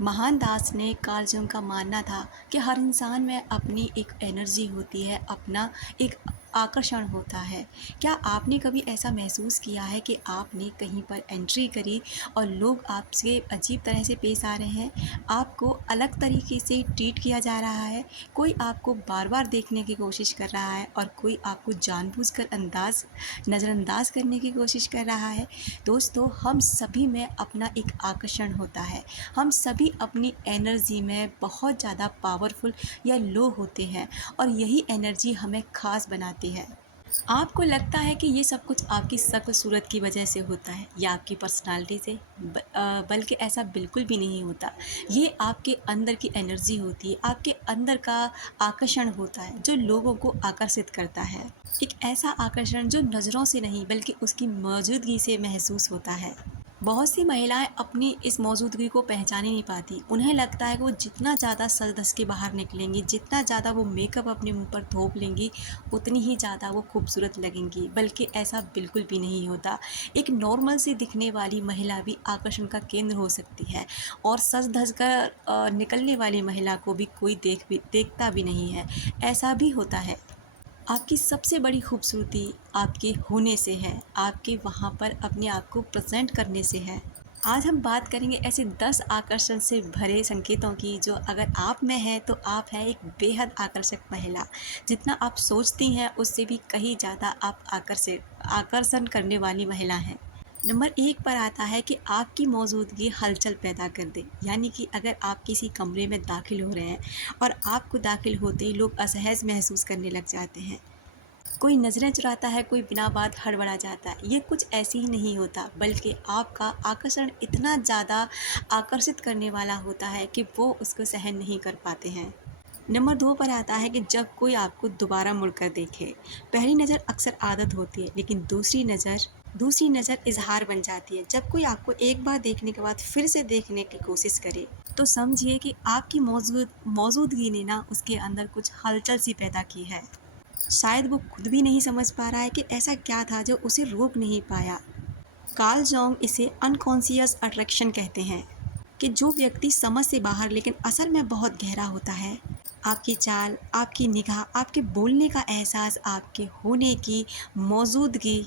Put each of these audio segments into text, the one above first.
महान दास ने कार्ल जंग का मानना था कि हर इंसान में अपनी एक एनर्जी होती है, अपना एक आकर्षण होता है। क्या आपने कभी ऐसा महसूस किया है कि आपने कहीं पर एंट्री करी और लोग आपसे अजीब तरह से पेश आ रहे हैं, आपको अलग तरीके से ट्रीट किया जा रहा है, कोई आपको बार बार देखने की कोशिश कर रहा है और कोई आपको जानबूझकर नज़रअंदाज करने की कोशिश कर रहा है। दोस्तों, हम सभी में अपना एक आकर्षण होता है। हम सभी अपनी एनर्जी में बहुत ज़्यादा पावरफुल या लो होते हैं और यही एनर्जी हमें ख़ास बनाती है। आपको लगता है कि ये सब कुछ आपकी शक्ल सूरत की वजह से होता है या आपकी पर्सनालिटी से, बल्कि ऐसा बिल्कुल भी नहीं होता। ये आपके अंदर की एनर्जी होती है, आपके अंदर का आकर्षण होता है जो लोगों को आकर्षित करता है। एक ऐसा आकर्षण जो नज़रों से नहीं बल्कि उसकी मौजूदगी से महसूस होता है। बहुत सी महिलाएं अपनी इस मौजूदगी को पहचान ही नहीं पाती। उन्हें लगता है कि वो जितना ज़्यादा सज धज के बाहर निकलेंगी, जितना ज़्यादा वो मेकअप अपने मुंह पर थोप लेंगी, उतनी ही ज़्यादा वो खूबसूरत लगेंगी। बल्कि ऐसा बिल्कुल भी नहीं होता। एक नॉर्मल सी दिखने वाली महिला भी आकर्षण का केंद्र हो सकती है और सज धज कर निकलने वाली महिला को भी कोई देखता भी नहीं है। ऐसा भी होता है। आपकी सबसे बड़ी खूबसूरती आपके होने से है, आपके वहाँ पर अपने आप को प्रेजेंट करने से है। आज हम बात करेंगे ऐसे 10 आकर्षण से भरे संकेतों की जो अगर आप में है तो आप हैं एक बेहद आकर्षक महिला। जितना आप सोचती हैं उससे भी कहीं ज़्यादा आप आकर्षण करने वाली महिला हैं। नंबर 1 पर आता है कि आपकी मौजूदगी हलचल पैदा कर दे। यानी कि अगर आप किसी कमरे में दाखिल हो रहे हैं और आपको दाखिल होते ही लोग असहज महसूस करने लग जाते हैं। कोई नज़रें चुराता है, कोई बिना बात हड़बड़ा जाता है। ये कुछ ऐसे ही नहीं होता, बल्कि आपका आकर्षण इतना ज़्यादा आकर्षित करने वाला होता है कि वो उसको सहन नहीं कर पाते हैं। नंबर 2 पर आता है कि जब कोई आपको दोबारा मुड़कर देखे। पहली नज़र अक्सर आदत होती है, लेकिन दूसरी नज़र इजहार बन जाती है। जब कोई आपको एक बार देखने के बाद फिर से देखने की कोशिश करे, तो समझिए कि आपकी मौजूदगी ने ना उसके अंदर कुछ हलचल सी पैदा की है। शायद वो खुद भी नहीं समझ पा रहा है कि ऐसा क्या था जो उसे रोक नहीं पाया। कार्ल जॉन्ग इसे अनकॉन्शियस अट्रैक्शन कहते हैं कि जो व्यक्ति समझ से बाहर लेकिन असल में बहुत गहरा होता है। आपकी चाल, आपकी निगाह, आपके बोलने का एहसास, आपके होने की मौजूदगी,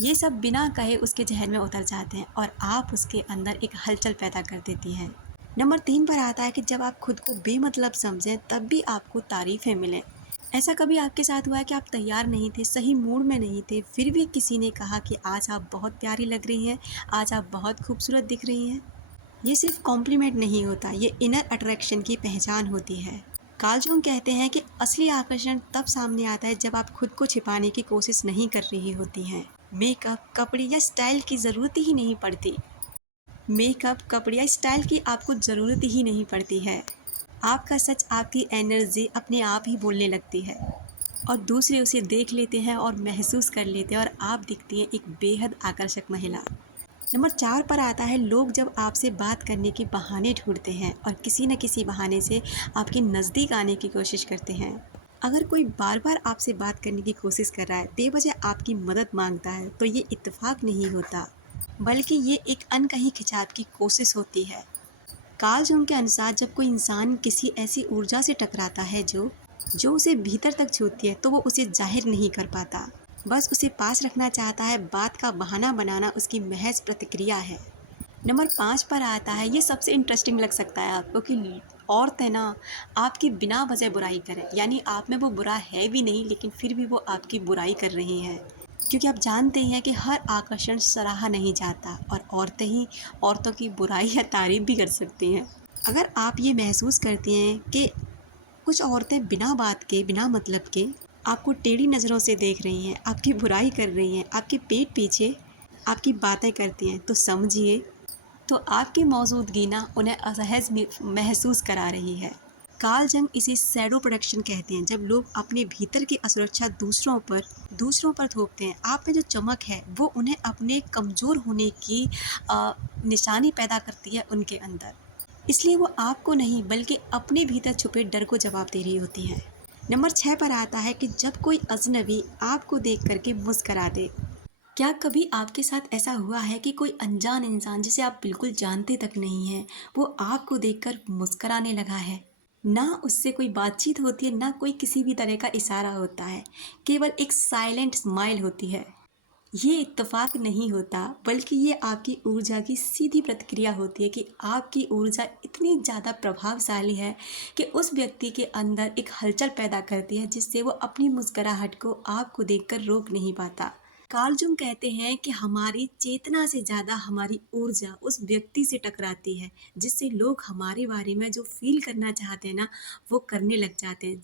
ये सब बिना कहे उसके जहन में उतर जाते हैं और आप उसके अंदर एक हलचल पैदा कर देती हैं। नंबर 3 पर आता है कि जब आप खुद को बेमतलब समझें तब भी आपको तारीफ़ें मिलें। ऐसा कभी आपके साथ हुआ है कि आप तैयार नहीं थे, सही मूड में नहीं थे, फिर भी किसी ने कहा कि आज आप बहुत प्यारी लग रही हैं, आज आप बहुत खूबसूरत दिख रही हैं। ये सिर्फ कॉम्प्लीमेंट नहीं होता, ये इनर अट्रैक्शन की पहचान होती है। कार्ल जंग कहते हैं कि असली आकर्षण तब सामने आता है जब आप खुद को छिपाने की कोशिश नहीं कर रही होती हैं। मेकअप, कपड़े या स्टाइल की ज़रूरत ही नहीं पड़ती। मेकअप, कपड़े या स्टाइल की आपको ज़रूरत ही नहीं पड़ती है। आपका सच, आपकी एनर्जी अपने आप ही बोलने लगती है और दूसरे उसे देख लेते हैं और महसूस कर लेते हैं और आप दिखती हैं एक बेहद आकर्षक महिला। नंबर 4 पर आता है लोग जब आपसे बात करने के बहाने ढूंढते हैं और किसी न किसी बहाने से आपके नज़दीक आने की कोशिश करते हैं। अगर कोई बार बार आपसे बात करने की कोशिश कर रहा है, बेवजह आपकी मदद मांगता है, तो ये इत्तेफाक नहीं होता, बल्कि ये एक अनकही खिंचाव की कोशिश होती है। कार्ल जंग के अनुसार जब कोई इंसान किसी ऐसी ऊर्जा से टकराता है जो उसे भीतर तक छूती है, तो वो उसे जाहिर नहीं कर पाता, बस उसे पास रखना चाहता है। बात का बहाना बनाना उसकी महज प्रतिक्रिया है। नंबर 5 पर आता है, ये सबसे इंटरेस्टिंग लग सकता है आपको, कि औरतें ना आपकी बिना वजह बुराई करें। यानी आप में वो बुरा है भी नहीं, लेकिन फिर भी वो आपकी बुराई कर रही हैं, क्योंकि आप जानते हैं कि हर आकर्षण सराहा नहीं जाता और औरतें ही औरतों की बुराई या तारीफ़ भी कर सकती हैं। अगर आप ये महसूस करती हैं कि कुछ औरतें बिना बात के, बिना मतलब के आपको टेढ़ी नज़रों से देख रही हैं, आपकी बुराई कर रही हैं, आपके पीठ पीछे आपकी बातें करती हैं, तो समझिए तो आपकी मौजूदगी ना उन्हें असहज महसूस करा रही है। कार्ल जंग इसे शैडो प्रोटेक्शन कहते हैं, जब लोग अपने भीतर की असुरक्षा दूसरों पर थोपते हैं। आप में जो चमक है वो उन्हें अपने कमज़ोर होने की निशानी पैदा करती है उनके अंदर। इसलिए वो आपको नहीं बल्कि अपने भीतर छुपे डर को जवाब दे रही होती हैं। नंबर 6 पर आता है कि जब कोई अजनबी आपको देख करके मुस्करा दे, क्या कभी आपके साथ ऐसा हुआ है कि कोई अनजान इंसान जिसे आप बिल्कुल जानते तक नहीं हैं, वो आपको देखकर मुस्कुराने लगा है? ना उससे कोई बातचीत होती है, ना कोई किसी भी तरह का इशारा होता है, केवल एक साइलेंट स्माइल होती है। ये इत्तेफाक नहीं होता, बल्कि ये आपकी ऊर्जा की सीधी प्रतिक्रिया होती है कि आपकी ऊर्जा इतनी ज़्यादा प्रभावशाली है कि उस व्यक्ति के अंदर एक हलचल पैदा करती है, जिससे वो अपनी मुस्कुराहट को आपको देखकर रोक नहीं पाता। कार्ल जंग कहते हैं कि हमारी चेतना से ज़्यादा हमारी ऊर्जा उस व्यक्ति से टकराती है, जिससे लोग हमारे बारे में जो फ़ील करना चाहते हैं ना, वो करने लग जाते हैं।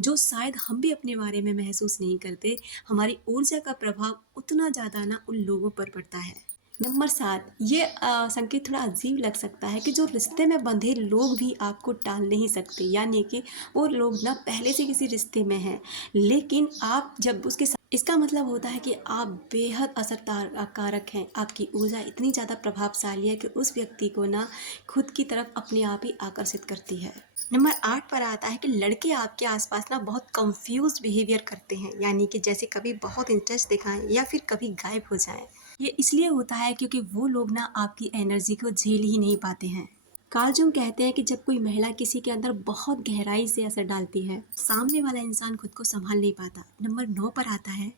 जो शायद हम भी अपने बारे में महसूस नहीं करते, हमारी ऊर्जा का प्रभाव उतना ज़्यादा ना उन लोगों पर पड़ता है। नंबर 7, ये संकेत थोड़ा अजीब लग सकता है कि जो रिश्ते में बंधे लोग भी आपको टाल नहीं सकते, यानी कि वो लोग ना पहले से किसी रिश्ते में हैं, लेकिन आप जब उसके साथ, इसका मतलब होता है कि आप बेहद असरदार कारक हैं। आपकी ऊर्जा इतनी ज़्यादा प्रभावशाली है कि उस व्यक्ति को ना खुद की तरफ अपने आप ही आकर्षित करती है। नंबर 8 पर आता है कि लड़के आपके आसपास ना बहुत कंफ्यूज बिहेवियर करते हैं, यानी कि जैसे कभी बहुत इंटरेस्ट दिखाएं या फिर कभी गायब हो जाएं। ये इसलिए होता है क्योंकि वो लोग ना आपकी एनर्जी को झेल ही नहीं पाते हैं। कार्ल जंग कहते हैं कि जब कोई महिला किसी के अंदर बहुत गहराई से असर डालती है, सामने वाला इंसान खुद को संभाल नहीं पाता। नंबर 9 पर आता है,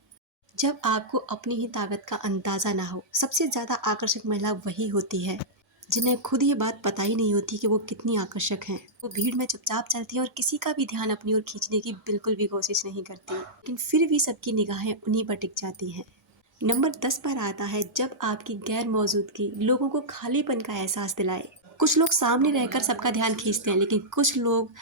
जब आपको अपनी ही ताकत का अंदाजा ना हो। सबसे ज़्यादा आकर्षक महिला वही होती है जिन्हें खुद ये बात पता ही नहीं होती कि वो कितनी आकर्षक हैं। वो भीड़ में चुपचाप चलती है और किसी का भी ध्यान अपनी ओर खींचने की बिल्कुल भी कोशिश नहीं करती, लेकिन फिर भी सबकी निगाहें उन्हीं पर टिक जाती हैं। नंबर 10 पर आता है, जब आपकी गैर मौजूदगी लोगों को खालीपन का एहसास दिलाए। कुछ लोग सामने रहकर सबका ध्यान खींचते हैं, लेकिन कुछ लोग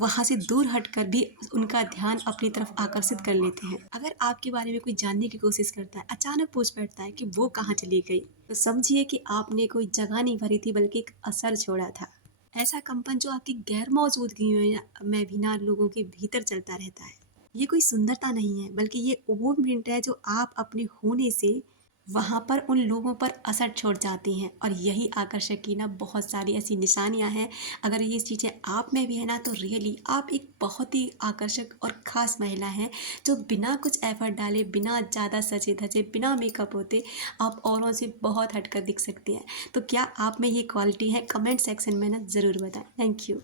वहाँ से दूर हटकर भी उनका ध्यान अपनी तरफ आकर्षित कर लेते हैं। अगर आपके बारे में कोई जानने की कोशिश करता है, अचानक पूछ बैठता है कि वो कहाँ चली गई, तो समझिए कि आपने कोई जगह नहीं भरी थी, बल्कि एक असर छोड़ा था। ऐसा कंपन जो आपकी गैर मौजूदगी में भी ना लोगों के भीतर चलता रहता है। ये कोई सुंदरता नहीं है, बल्कि ये वो मिनट है जो आप अपने होने से वहाँ पर उन लोगों पर असर छोड़ जाती हैं। और यही आकर्षक की ना बहुत सारी ऐसी निशानियाँ हैं। अगर ये चीज़ें आप में भी है ना, तो रियली आप एक बहुत ही आकर्षक और ख़ास महिला हैं, जो बिना कुछ एफर्ट डाले, बिना ज़्यादा सजे धजे, बिना मेकअप होते आप औरों से बहुत हटकर दिख सकती हैं। तो क्या आप में ये क्वालिटी है? कमेंट सेक्शन में ना ज़रूर बताएं। Thank you.